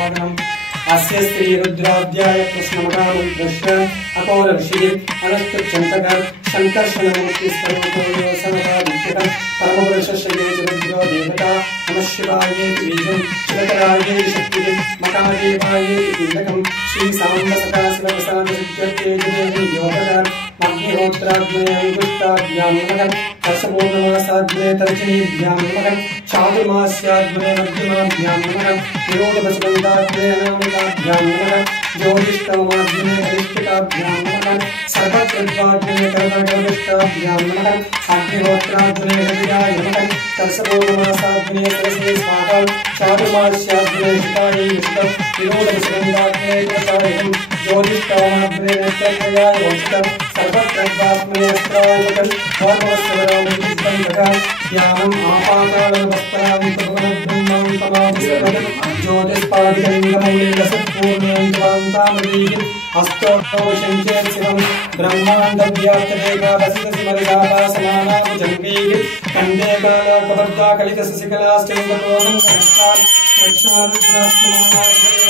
समागमम् अस्य श्री रुद्राध्याय कृष्णमकामन्त्रस्य अकोर ऋषिः अनस्तुच्यन्तक शङ्कर्षणमूर्तिस्वरूपोऽसमतादित्यः परमपुरुषस्य रुद्रो देवता नमः शिवायै बीजं शिवतरायै शक्तिः मकादेवायै पिण्डकं श्रीसाम्बसदाशिवप्रसादसिद्ध्यर्थेजने योगः अग्निहोत्राग्नेयङ्गुष्टाभ्यां नमः वर्षपूर्णमासाग्ने तर्जनीभ्यां नमः चातुर्मास्याग्ने मध्यमाभ्यां नमः निरोधवसुगन्धाग्ने अनामिकाभ्यां नमः ज्योतिष्ठमाग्ने कनिष्ठिकाभ्यां नमः सर्वत्रद्वाग्ने कर्मगर्भिष्ठाभ्यां नमः अग्निहोत्राग्ने हृदयाय नमः वर्षपूर्णमासाग्ने सरस्वती स्वाहा चातुर्मास्याग्ने शिवायै विष्णु निरोधवसुगन्धाग्ने प्रसादं ज्योतिष्ठमाग्ने नेत्रत्रयाय वंशः सर्वत्रद्वाग्ने अस्त्रायकं धर्मस्वरामविद्वंसकः ज्ञानम् आपातालवस्त्रां भगवद्ब्रह्मं तमादिस्वरं ज्योतिष्पादिकलिङ्गमौलिकसत्पूर्णेन्द्वान्तामदीयम् अस्तोषञ्चेत्सिवं ब्रह्माण्डव्याप्तदेकादसितसिमरिदापासमानाभुजङ्गैः कण्डे कालाकबद्धाकलितससिकलाष्टैकतोनं सहस्रात् लक्ष्मारुद्रास्तमानाभेदा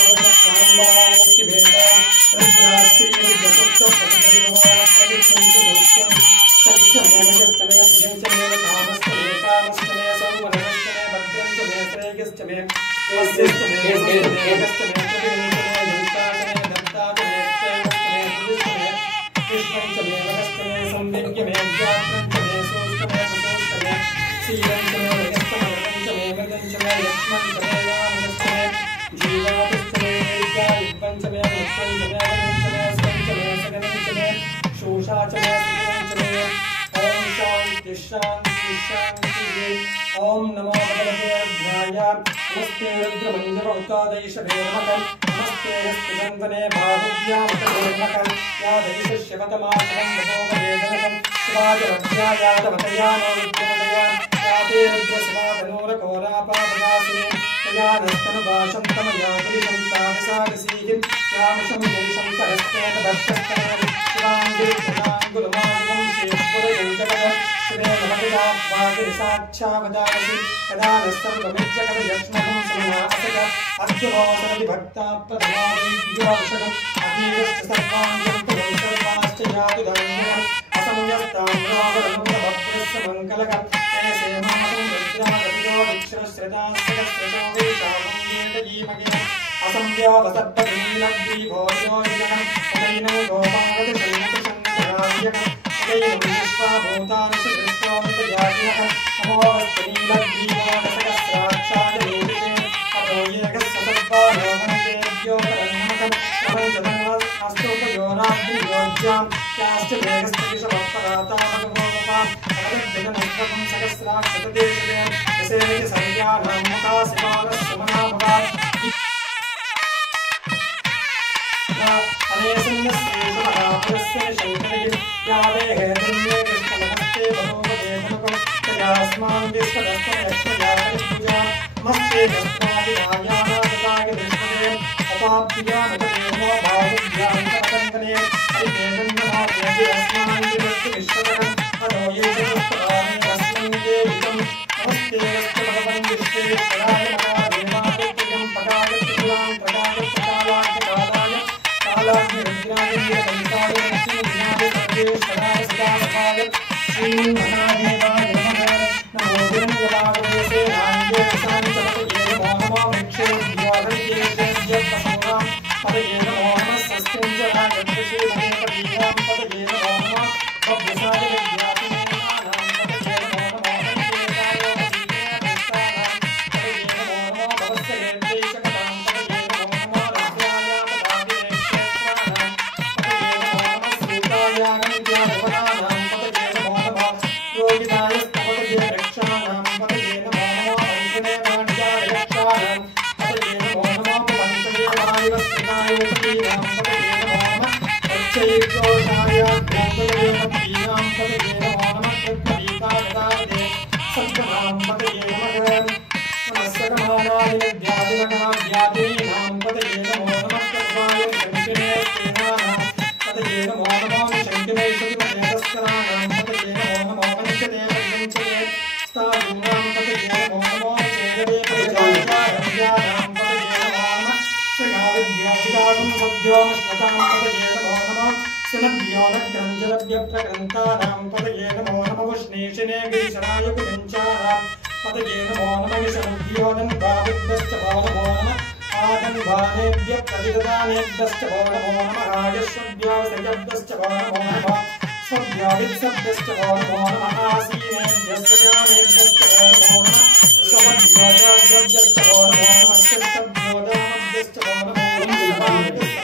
ओम नमो भगवते रुद्राय नमस्ते रुद्रमञ्जरोक्तादैशवे नमः नमस्ते हस्तदन्तने बाहुभ्यामतोर्नकं या दैशश्यवतमाशवं भगवदेदनकं शिवाजरभ्यायादवतया नो विद्यमतया या ते रुद्रशिवाधनोरघोरापापदासिने तया नस्तनुभाषं तमया कलिशं साधसागसीहिं यामिषं जयिषं सहस्तेन दर्शस्तनेन शिवाङ्गिरितनाङ्गुरुमादिवं शेष्पुरयञ्जगः साक्षावदासी कदा नस्तमगमिज्जकदयक्ष्महं समनासक अस्तुभोसनति भक्ता प्रथमादेव्योषकम् अधीरश्च सर्वाङ्गं सर्वाश्च यातु धन्यम् असंयस्ताम्रावरणमुदभप्रस्य मङ्गलकम् एसे मातं वज्रागतियो दिक्षरश्रदास्सकस्रशो वेशामं येटयीमगिनम् असंव्यावसर्पनीलग्रीभोजोजनम् उदैनं गोपागतशङ्कशङ्कराव्यकम् उदैनं विश्वाभूतानिषदृष्टोऽमृतजातिनः अमोऽस्त्रीलग्रीवोदसकस्राक्षादरूपिणे अतो येकस्सर्वारोहणदेव्यो परन्नकम् प्रपञ्चधनस्तोपयोराग्नियोज्यां याश्चवेगस्त्रिशवपरातामगोपमान् अवदज्जनमुत्तमं सहस्राक्षतदेशते यसेति संज्ञानां मुखासिमानस्सुमनाभवात् अनेसन्नस्त्रीशमहापुरस्य शङ्करैः यावेः दुर्मे कृष्णमहस्ते बभूवदेवनकं तयास्मान् विश्वदस्तमयक्ष्मयाकरिपूजा मस्ते हस्तादिनायानादताय दृष्टते अपाप्यामतदेवो बाहुभ्यान्तरकन्दने हरिदेवन्नमाद्यति अस्मान् विवस्तु विश्वतकम् अतो ये चतुष्पदानि अस्मिन् देवितं नमस्ते अस्तु भगवन् विश्वेश्वराय महादेवादित्यं पटायत्रिपुरां प्रकाशप्रकालाय कालाग्निरुद्राय नीलकण्ठाय नरसिंहनाय सर्वेश्वराय सदाशिवाय श्रीमन्महादेवाय नमः नमो गुरुदेवागमेशे राङ्गेशान्तपतये नमो नमो वृक्षेभ्योऽहरिकेशेभ्यः पतये नमो नमः सस्यञ्जनाय वृक्षेभ्ये पतीनां पतये नमो नमः भव्यसाय विद्यापिनानां पतये नमो नमो वंशेताय वसीयेभ्यस्तानां पतये नमो नमो भवस्येभ्यैकतां पतये नमो नमो रुद्रायां पदाभिरेक्षेत्राणां पतये नमो नमः सूतायानन्द्याभवनानां पतये नमो नमः योगिनायस्तपतये रक्षाणां पतये नमो नमो वंशनेवाण्याय रक्षाणां पतये नमो नमो पवन्तदेवाय वस्त्रिनाय वस्तीनां पतये नमो नमः वच्चैकोषाय भ्रान्तये पतीनां पतये नमो नमः कृत्पदीकागदावदे सत्कमां पतये नमः नमस्सकमानाय विद्यादिनकाव्यादीनां पतये नमो नमः कर्वाय शङ्किने स्तेनानां पतये नमो नमो शङ्किने शतुर्वेदस्कराणां पतये नमो नमो पञ्चदेवपञ्चदे स्थायूनां पतये नमो नमो चेदवे पञ्चाचारव्यानां पतये नमो नमः अग्रञ्जलव्यप्रग्रन्थानां पतये नमो नमः उष्णेशिने गिरिशराय कुलञ्चानां पतये नमो नमः यशमुद्योदन्भाविभ्यश्च भो नमो नमः आदन्भानेभ्यः प्रतिददानेभ्यश्च भो नमो नमः आयश्वभ्यावसयभ्यश्च भो नमो नमः स्वभ्यावित्सभ्यश्च भो नमो नमः आसीनेभ्यश्च जानेभ्यश्च भो नमो नमः स्वभ्योजाभ्यश्च भो नमो नमः सभ्योदामभ्यश्च भो नमो नमः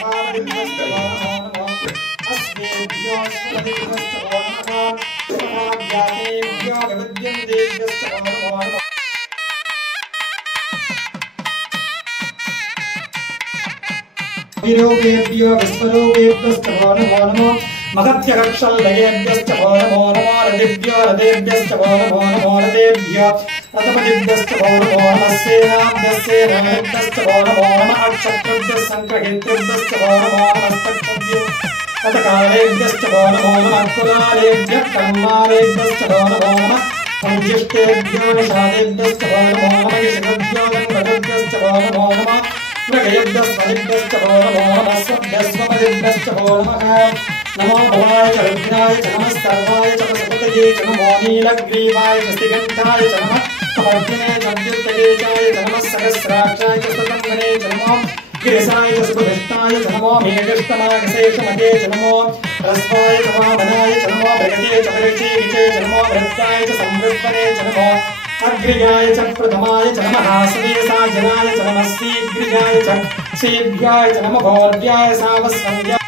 सभाविभ्यश्च भो नमो नमः अस्मेभ्यो स्वदेभ्यश्च भो नमः समाज्ञातेभ्यो गविद्यन्तेभ्यश्च भो नमो नमः विरोगेभ्यो विश्वरोगेभ्यश्च भो नमो नमः महत्यरक्षल्लयेभ्यश्च भो नमो नमः रदिभ्यो रदेभ्यश्च भो नमो नमः रदेभ्यो रतपतिभ्यश्च भो नमो नमः सेनाभ्यश्च भो नमो नमः अक्षत्रेभ्यः सङ्ग्रहेतृभ्यश्च भो नमो नमः स्तक्षभ्यो तत्कालेभ्यश्च भो नमो नमः कुलालेभ्यः कर्मालेभ्यश्च भो नमो नमः संज्यष्टेभ्यो निषादेभ्यश्च भो नमो नमः यशभ्यो गन्धर्भ्यश्च भो नमो नमः मृगयभ्यस्वदिभ्यश्च भो नमो नमः स्वभ्यस्वपदिभ्यश्च भो नमः नमो भवाय च रुद्राय च नमः सर्वाय च प्रसपतये च नमो नीलग्रीवाय च स्तिगन्धाय च नमः कपर्दिने च द्युत्तयेचाय च नमः सहस्राक्षाय च स्तम्भने च नमो गिरिसाय च सुभृष्टाय च नमो मेघष्टनागशेषमते च नमो रस्वाय च वामनाय च नमो भृगते च परिचीविचे च नमो भृत्याय च संवृत्तने च नमो अग्र्याय च प्रथमाय च नमः सवेसाजनाय च नमः शीघ्र्याय च सेभ्याय च नमः भौर्याय सावस्वन्याय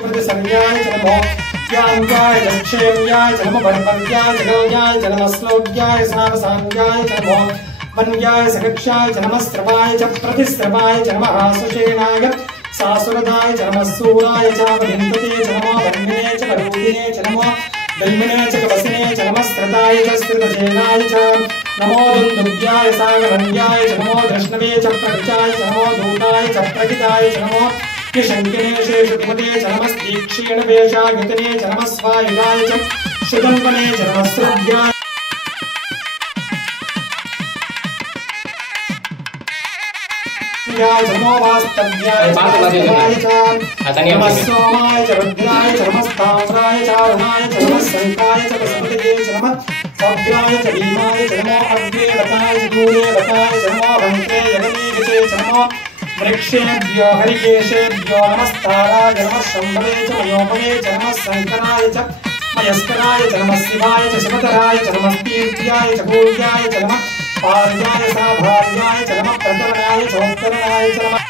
प्रतिसंज्ञाय च नमः ज्ञान्याय च क्षेम्याय च नमः परपन्याय च गौयाय च नमः श्लोक्याय सावसान्याय च नमः वन्याय सकक्षाय च नमः स्रवाय च प्रतिस्रवाय च नमः सुषेणाय सासुरदाय च नमः सूराय च वधिन्वते च नमो वन्मिने च वरूधिने च नमो बिल्मिने च कवसिने च नमः स्त्रताय च स्त्रितसेनाय च नमो दुन्दुभ्याय सागरन्याय च नमो धृष्णवे च प्रविचाय च नमो दूताय च प्रहिताय च नमो किशङ्किने शेषुपते च नमः तीक्षीणवेशागतने च नमः स्वायुधाय च शुदम्बने च नमः श्रुभ्याय च नमो वास्तव्याय च नमः सोमाय च रुद्राय च नमः ताम्राय च अरुणाय च नमः शङ्काय च प्रसपतये च नमः अग्राय च भीमाय च नमो अग्रेवताय च दूरेवताय च नमो भन्त्रे यगनीगते च नमो वृक्षेभ्यो हरिकेशेभ्यो नमस्ताराय नमः शम्भवे च मयोपवे च नमः शङ्कराय च मयस्कराय च नमः शिवाय च शिवतराय च नमः कीर्त्याय च भूर्याय च नमः पार्याय साभार्याय च नमः प्रतरणाय च उत्तरणाय च नमः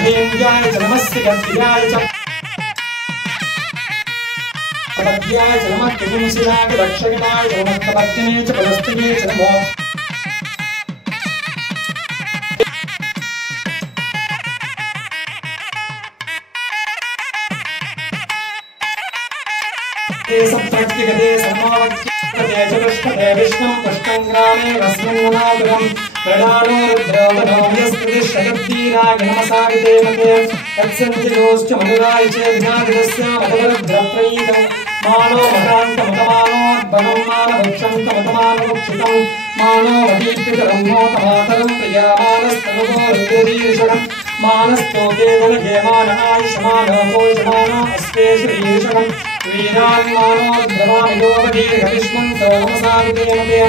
भेन्द्याय च नमः सिगद्याय च पद्याय च नमः किपुंसिनाय रक्षकनाय च नमः कपद्यने च पुलस्तिने च नमः सप्तगते समावत्ये च पुष्पते विष्णुं पुष्पं ग्रामे रस्मिन्ननादुरं प्रदानो रुद्रो यस्कृतिशतद्धीराय नमसाविते मते तत्सञ्जयोश्च मधुराय च विनादितस्य मधुरद्रप्रयीतं मानो मतान्तमतमानोद्भवं मानवक्षन्तमतमानवक्षितं मानो वदीप्यतरं मोतमातरं प्रियामानस्तनुगोरुदीर्षणं मानस्तोकेतनगे मान आयुष्मानो भोजमानो अस्ते श्रीर्षणं वीरान्मानोद्भवामि योगदीर्घविष्मन्तो नमसाविते मते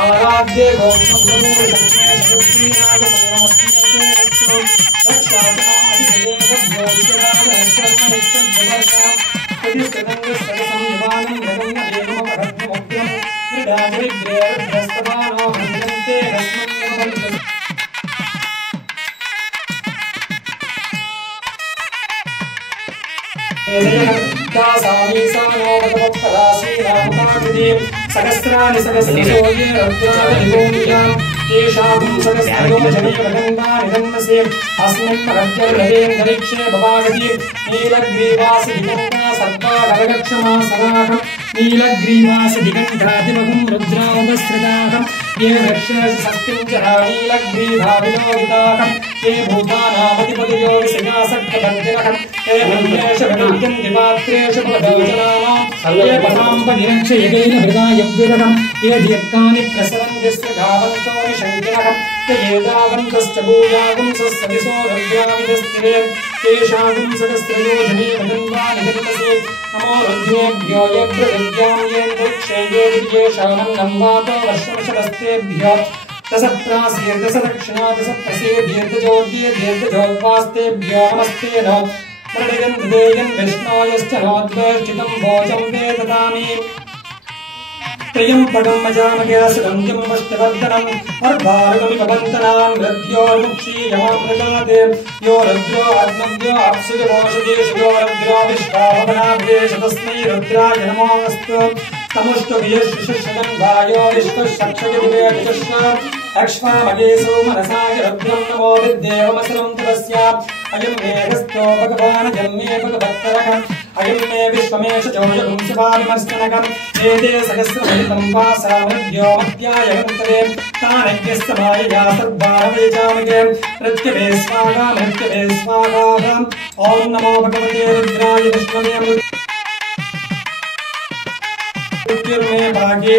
आराध्ये गोक्षप्रभूषक्षेषकृत्रीनाय संनमस्मीयते रक्षो रक्षात्मादिदेवभ्योऽधिकराजनश्चर्मनित्यद्वदर्शां प्रतिष्ठितङ्गस्तकसंयुवानं जगन्नदेवमपरद्ममुग्रं क्रीडाजरिग्रेरुद्रस्तवानो भञ्जन्ते रस्मन्नमपरिषत् दासानि सानो भगवत्पदासी रामकाकृतिं सहस्राणि सहस्रशोये रुद्रावलिभूम्यां येषां सहस्रयो जनेवगन्धानि धन्वसे अस्मिन् महत्यर्हवेन्दरिक्षे भवागति नीलग्रीवासिदिगन्धा सर्वाढरगक्षमासनाकं नीलग्रीवासिदिगन्धादिमहुं रुद्रावस्त्रिताकं ये रक्षेषु शक्तिं च नीलग्रीभाविलोकिताकं ये भूतानामधिपतियो विसिगासक्तबन्धिनकं ये भद्रेषु विनुद्यन्ति पात्रेषु भवदौजनानां ये पदाम्बनिरक्ष यगेन मृगायव्यदकं ये दीर्घानि प्रसरन् यस्य गावन्तो निशङ्किनः येदावन्तश्च भूयागुंसस्तदिशो रव्याविदस्तिरे केशागुंसदस्त्रयो जने भजन्वा निगन्तसे नमो रुद्रेभ्यो ये प्रविद्यां येन्द्रक्षे ये विद्येषामन्नं वातो वर्षमशदस्तेभ्यो दशप्रासीर्दशदक्षिणा दशप्रसे दीर्घजोर्गे दीर्घजोल्वास्तेभ्यो नमस्ते नो मृडयन् हृदयन् विष्णोयश्च नोद्वेष्टितं भोजं वेददामि त्र्यम्बकं मजामगेसुगन्धिं पुष्टिवर्धनम् अर्भारुगमिव बन्धनान् मृत्योर्मुक्षीयमामृगादे यो रुद्रो अर्णव्यो अप्सुयवोषधेषु यो रुद्रो विश्वाभवनाभ्येष तस्मै रुद्राय नमोऽस्तु तमुष्टुभियश्शिशगन्धायो विश्वशक्षयदिवेदिश्व अक्ष्मामगेसो मनसाय रुद्रं नमो विद्देवमसुरं तपस्या अयं मे हस्तो भगवान् जन्मे भगवत्तरः अयं मे विश्वमेष जोजपुंसभाविमस्तनकं वेदे सहस्रमहितं वासा मृद्यो मध्याय हन्तरे तानज्ञस्तमायया सर्वाणवेजामगे मृत्यवे स्वाहा ॐ नमो भगवते रुद्राय विष्णवे मृत्युर्मे भागे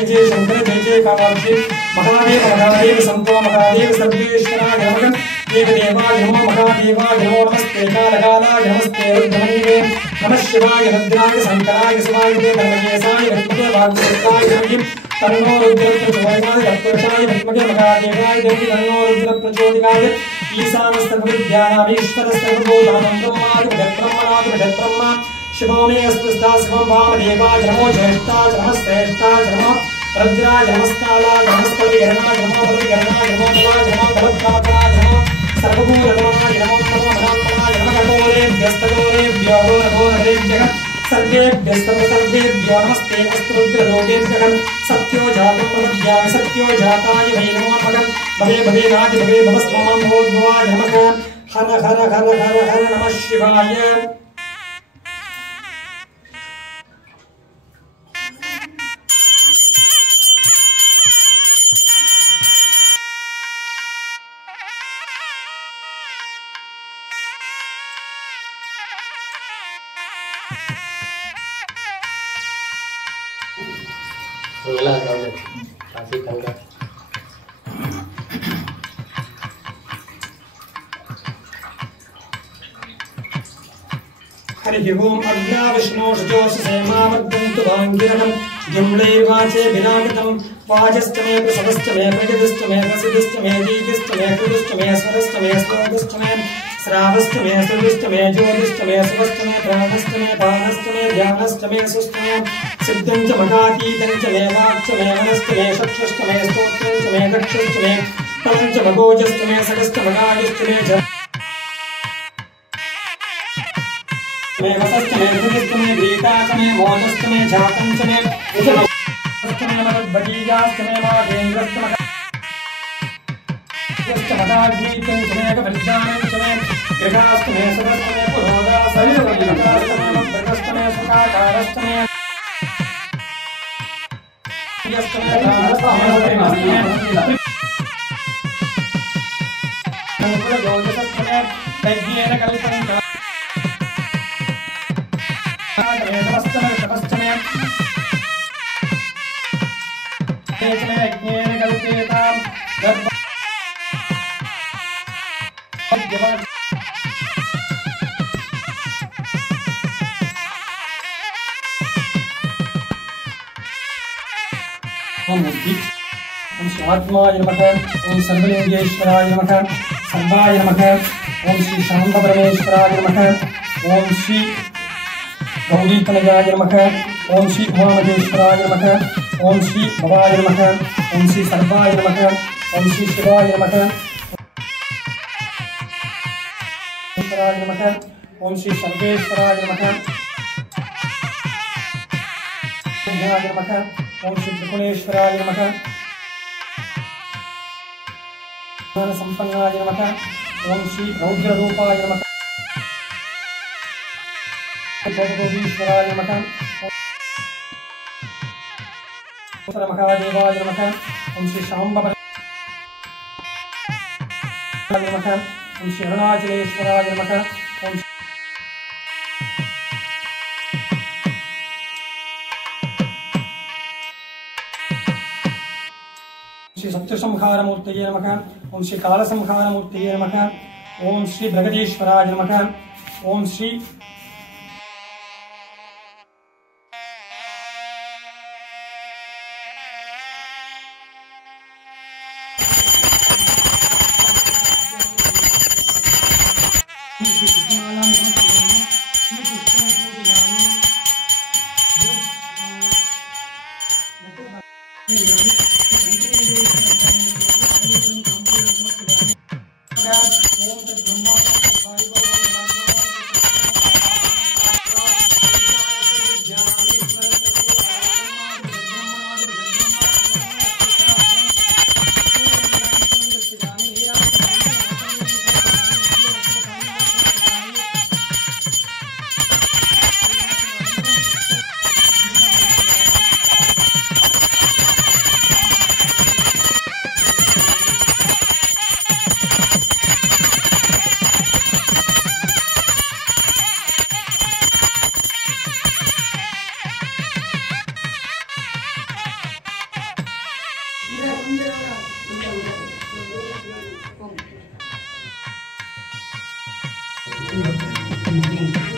जय शंकर जय कामाक्षी महादेव महादेव संतो महादेव सर्वेश्वराय नमः देवदेवाय नमो महादेवाय नमो नमस्ते कालकालाय नमस्ते रुद्रमन्ये नमः शिवाय रुद्राय शंकराय शिवाय धर्मकेशाय विद्महे वाग्देवाय देवी तन्नो रुद्र प्रचोदयाय तत्पुरुषाय विद्महे महादेवाय देवी तन्नो रुद्र प्रचोदयाय ईशानस्तर्वविद्यानामीश्वर सर्वभूतानां ब्रह्मा शिवोमे अस्पृष्टा शिवं वामदेवाय नमो ज्येष्ठाय नमः श्रेष्ठाय नमः रुद्राय नमस्कालाय नमस्कलिगरणाय नमो बलिगरणाय नमो बलाय नमो बलत्कामकाय नमो सर्वभूतगमनाय नमो महात्मनाय नमः गणोरेभ्यस्तगोरेभ्यो नमोरेभ्यः सर्वेभ्यस्तर्वसर्वेभ्यो नमस्ते अस्तु रुद्रलोकेभ्यः सत्यो जातं नमद्यामि सत्यो जाताय वै नमो नमः भवे भवे राज भवे भवस्त्वमं भोद्भवाय नमः हर हर हर हर हर नमः शिवाय हरि ओम अज्ञा विष्णु सजोषसेमावर्धन्तु वाङ्गिरहं जुम्लैर्वाचे विनागितं वाजस्तमे प्रसवस्तमे प्रजदस्तमे प्रसिद्धस्तमे दीपस्तमे कृतस्तमे स्वरस्तमे स्लोकस्तमे श्रावस्तमे सुविस्तमे ज्योतिस्तमे सुवस्तमे प्राणस्तमे पानस्तमे ध्यानस्तमे सुस्तमे सिद्धं च मगातीतं च मेवाच्च मे मनस्तमे चक्षुस्तमे स्तोत्रं च मे दक्षस्तमे तलं च मगोजस्तमे सगस्तमगायस्तमे च मे वसस्तमे भुजस्तमे भीतास्तमे मोदस्तमे झातंस्तमे उजस्तमे मदद्भटीजास्तमे माघेन्द्रस्तमे यस्तमदाग्नीतंस्तमे कवृद्धानंस्तमे गृहास्तमे सदस्तमे पुरोदास्तमे मद्भगस्तमे सुखाकारस्तमे यस्तमे दास्तमे मुकुलगोजस्तमे दैव्येन कल्पं नमस्तमे तपस्तमे तेजमे यज्ञेन कल्पेतां ओम स्वात्माय नमः ओम सर्वलिंगेश्वराय नमः सर्वाय नमः ओम श्री शांब परमेश्वराय नमः ओम श्री गौरीतनयाय नमः ओम श्री उमामहेश्वराय नमः ओम श्री भवाय नमः ओम श्री सर्वाय नमः ओम श्री शिवाय नमः ओम श्री सर्वेश्वराय नमः ओम श्री त्रिगुणेश्वराय नमः संपन्नाय नमः ओम श्री रौद्ररूपाय नमः जगदीश्वराय नमः ओम महादेवाय नमः ओम श्री शांब नमः ओम श्री अरुणाचलेश्वराय नमः ओम श्री सत्यसंहारमूर्तये नमः। ओम श्री कालसंहारमूर्तये नमः। ओम श्री भगदीश्वराय नमः। ओम श्री Thank you.